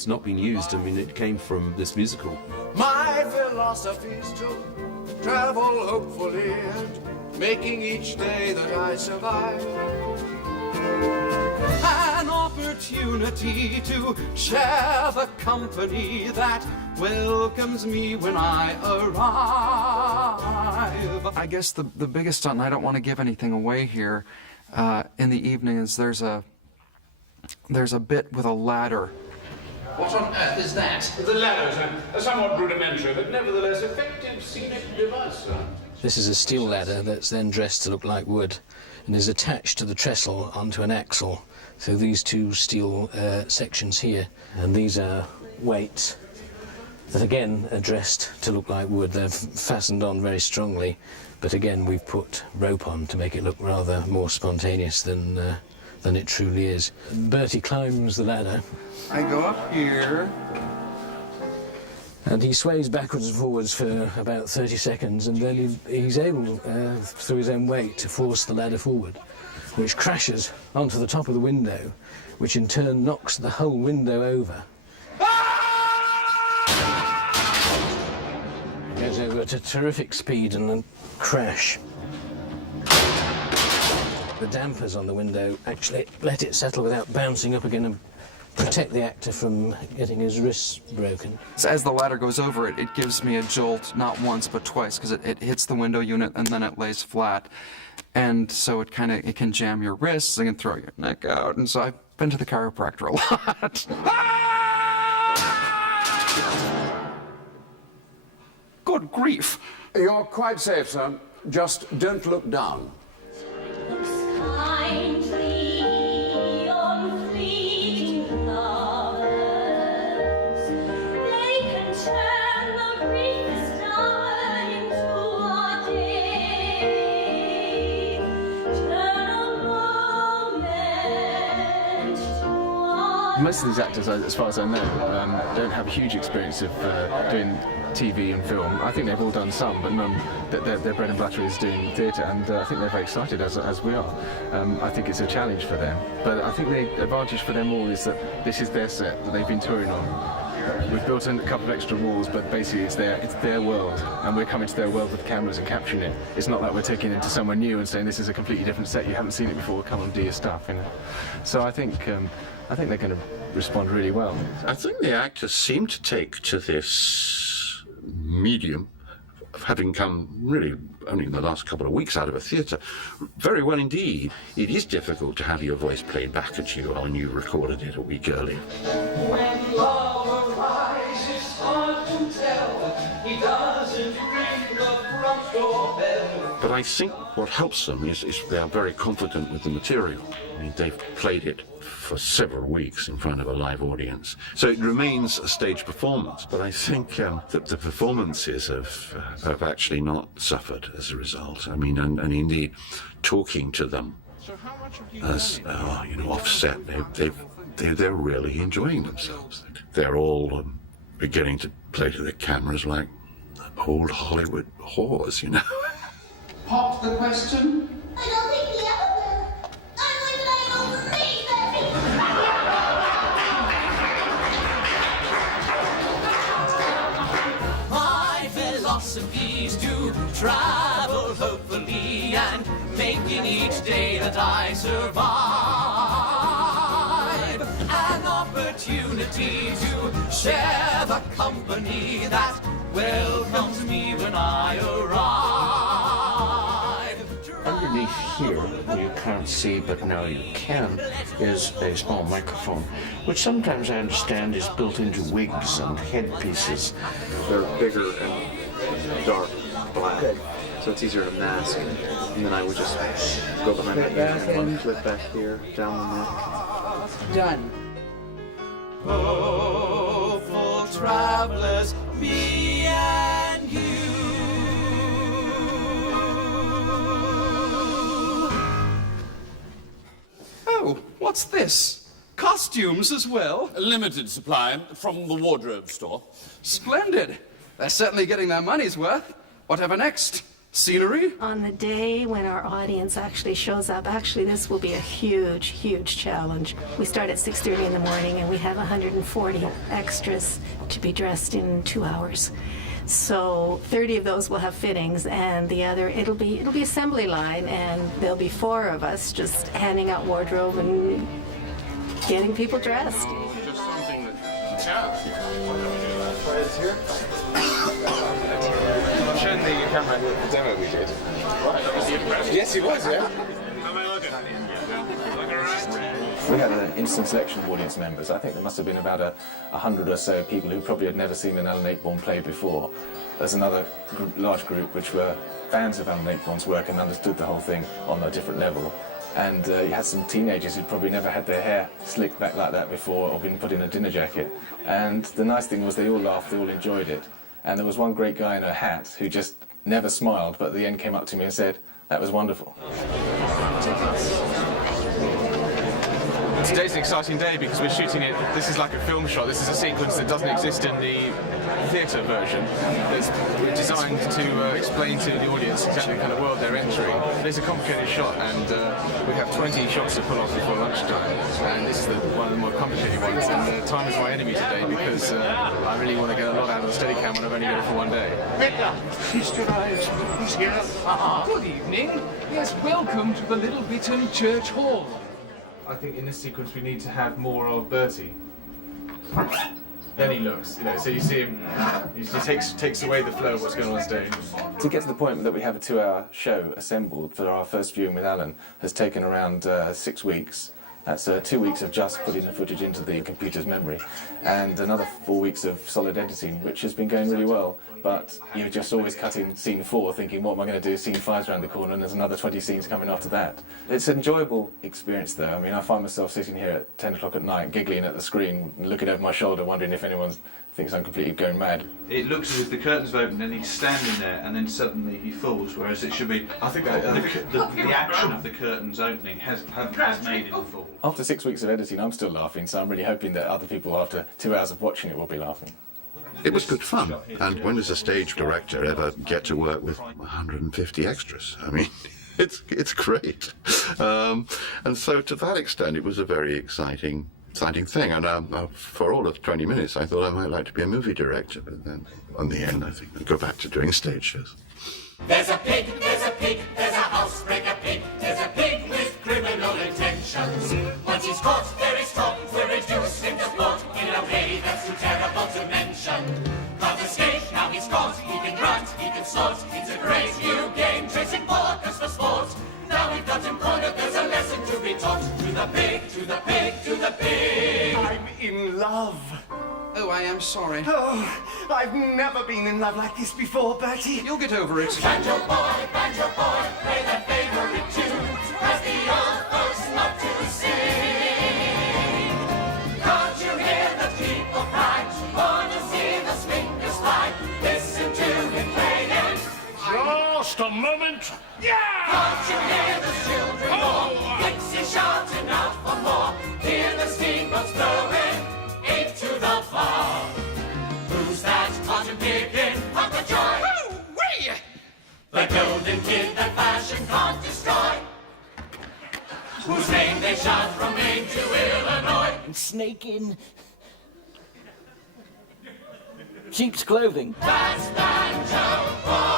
It's not been used. I mean, it came from this musical. My philosophy's to travel hopefully and making each day that I survive an opportunity to share the company that welcomes me when I arrive. I guess the biggest stunt, and I don't want to give anything away here, in the evening is there's a bit with a ladder. What on earth is that? The ladder's a somewhat rudimentary, but nevertheless effective scenic device, sir. This is a steel ladder that's then dressed to look like wood and is attached to the trestle onto an axle. So these two steel sections here, and these are weights that again are dressed to look like wood. They're fastened on very strongly, but again we've put rope on to make it look rather more spontaneous than it truly is. Bertie climbs the ladder. I go up here. And he sways backwards and forwards for about 30 seconds, and then he's able, through his own weight, to force the ladder forward, which crashes onto the top of the window, which in turn knocks the whole window over. It goes over at a terrific speed and then crash. The dampers on the window actually let it settle without bouncing up again and protect the actor from getting his wrists broken. As the ladder goes over it, it gives me a jolt, not once but twice, because it hits the window unit and then it lays flat. And so it can jam your wrists, it can throw your neck out, and so I've been to the chiropractor a lot. Good grief. You're quite safe, sir. Just don't look down. Most of these actors, as far as I know, don't have a huge experience of doing TV and film. I think they've all done some, but none. Their bread and butter is doing theatre, and I think they're very excited, as we are. I think it's a challenge for them, but I think the advantage for them all is that this is their set that they've been touring on. We've built in a couple of extra walls, but basically it's their world, and we're coming to their world with cameras and capturing it. It's not like we're taking it to somewhere new and saying this is a completely different set, you haven't seen it before, come and do your stuff, you know. So I think they're going to respond really well. I think the actors seem to take to this medium, of having come really only in the last couple of weeks out of a theatre, very well indeed. It is difficult to have your voice played back at you when you recorded it a week earlier. When love arrives, it's hard to tell. He doesn't ring the front door bell. But I think what helps them is they are very confident with the material. I mean, they've played it for several weeks in front of a live audience. So it remains a stage performance, but I think that the performances have actually not suffered as a result. I mean, and indeed, talking to them as, offset, they're really enjoying themselves. They're all beginning to play to the cameras like old Hollywood whores, you know. Pop the question? I don't think he ever will. I'm going to lay over me, baby. My philosophy's to travel hopefully and making each day that I survive an opportunity to share the company that welcomes me when I arrive. Underneath here, you can't see, but now you can, is a small microphone, which sometimes I understand is built into wigs and headpieces. They're bigger and dark black, so it's easier to mask. And then I would just go behind my ear and flip back here, down the neck. Done. Hopeful travelers, me and you. Oh, what's this? Costumes as well? A limited supply from the wardrobe store. Splendid. They're certainly getting their money's worth. Whatever next? Scenery? On the day when our audience actually shows up, actually this will be a huge, huge challenge. We start at 6:30 in the morning and we have 140 extras to be dressed in 2 hours. So 30 of those will have fittings, and the other, it'll be assembly line, and there'll be 4 of us just handing out wardrobe and getting people dressed. Just something that... here? I'm showing the camera the demo we did. Yes, he was, yeah. We had an instant selection of audience members. I think there must have been about 100 or so people who probably had never seen an Alan Ayckbourn play before. There's another large group which were fans of Alan Ayckbourn's work and understood the whole thing on a different level. And you had some teenagers who'd probably never had their hair slicked back like that before or been put in a dinner jacket. And the nice thing was they all laughed, they all enjoyed it. And there was one great guy in a hat who just never smiled, but at the end came up to me and said, "That was wonderful." Today's an exciting day because we're shooting it. This is like a film shot. This is a sequence that doesn't exist in the theatre version. It's designed to explain to the audience exactly the kind of world they're entering. It's a complicated shot, and we have 20 shots to pull off before lunchtime. And this is one of the more complicated ones. And time is my enemy today because I really want to get a lot out of the Steadicam when I've only got it for one day. Victor, feast your eyes. He's here. Good evening. Yes, welcome to the Little Bittern Church Hall. I think in this sequence we need to have more of Bertie. Then he looks, so you see him, he takes away the flow of what's going on stage. To get to the point that we have a 2-hour show assembled for our first viewing with Alan has taken around 6 weeks. That's 2 weeks of just putting the footage into the computer's memory, and another 4 weeks of solid editing, which has been going really well. But you're just always cutting scene 4, thinking, what am I going to do? Scene 5's around the corner, and there's another 20 scenes coming after that. It's an enjoyable experience, though. I mean, I find myself sitting here at 10 o'clock at night, giggling at the screen, looking over my shoulder, wondering if anyone thinks I'm completely going mad. It looks as if the curtains have opened and he's standing there, and then suddenly he falls, whereas it should be... I think that the action of the curtains opening has made him fall. After 6 weeks of editing, I'm still laughing, so I'm really hoping that other people, after 2 hours of watching it, will be laughing. It was good fun. And when does a stage director ever get to work with 150 extras? I mean, it's great. And so to that extent, it was a very exciting thing. And for all of 20 minutes, I thought I might like to be a movie director. But then, in the end, I think I'll go back to doing stage shows. There's a pig, there's a pig, there's a housebreaker pig. There's a pig with criminal intentions. Once he's caught, very strong, we'll reduce him to sport in a way that's too terrible to mention. Can't escape, now he's caught, he can grunt, he can snort. It's a great new game, chasing porkers for sport. Now we've got him cornered, there's a lesson to be taught. To the pig, to the pig, to the pig. I'm in love. Oh, I am sorry. Oh, I've never been in love like this before, Bertie. You'll get over it. Banjo boy, play their favorite tune, as the old folks love to sing. Can't you hear the people cry? Wanna see the swingers fly? Listen to him playing. Just a moment. Yeah! Can't you hear the children roar? Dixie shouting out for more. Hear the steamboats blowing into the bar. Who's that cotton picking of the joy? Woo-wee! The golden kid that fashion can't destroy. Whose name they shout from Maine to Illinois. Snake in sheep's clothing. That's Banjo Boy.